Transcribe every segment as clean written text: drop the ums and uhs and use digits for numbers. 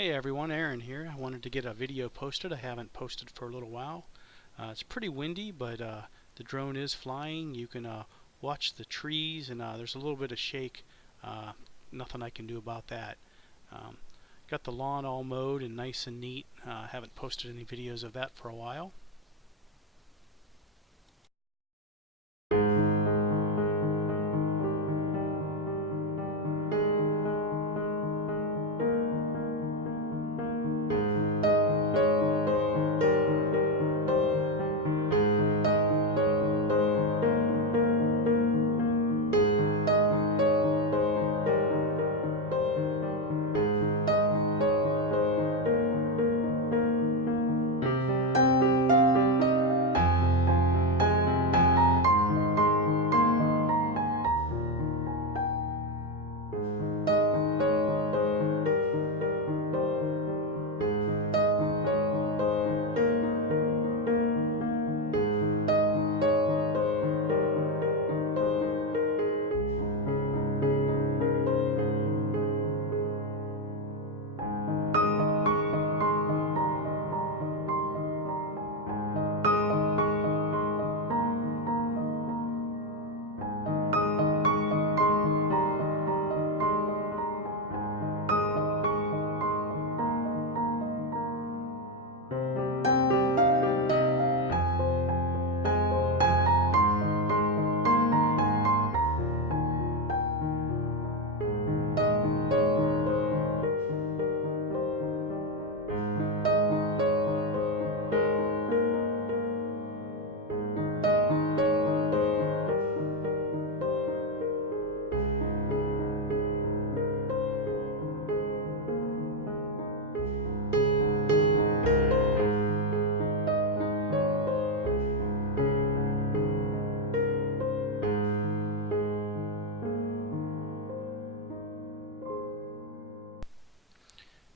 Hey everyone, Aaron here. I wanted to get a video posted. I haven't posted for a little while. It's pretty windy, but the drone is flying. You can watch the trees, and there's a little bit of shake. Nothing I can do about that. Um, got the lawn all mowed and nice and neat. Haven't posted any videos of that for a while.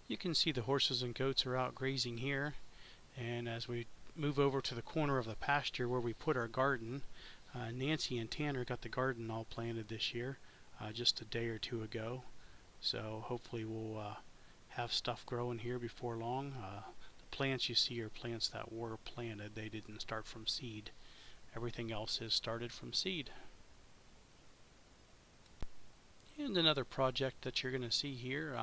You can see the horses and goats are out grazing here, and as we move over to the corner of the pasture where we put our garden, Nancy and Tanner got the garden all planted this year just a day or two ago, so hopefully we'll have stuff growing here before long. The plants you see are plants that were planted. They didn't start from seed. Everything else is started from seed. And another project that you're going to see here,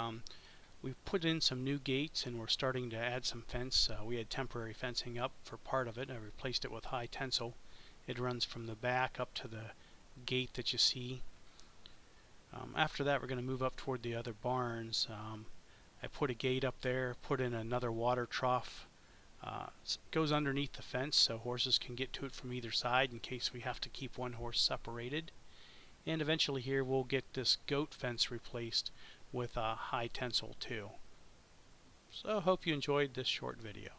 we've put in some new gates and we're starting to add some fence. We had temporary fencing up for part of it. I replaced it with high tensile. It runs from the back up to the gate that you see. After that, we're going to move up toward the other barns. I put a gate up there, put in another water trough. It goes underneath the fence so horses can get to it from either side in case we have to keep one horse separated. And eventually here we'll get this goat fence replaced with a high tensile too. So I hope you enjoyed this short video.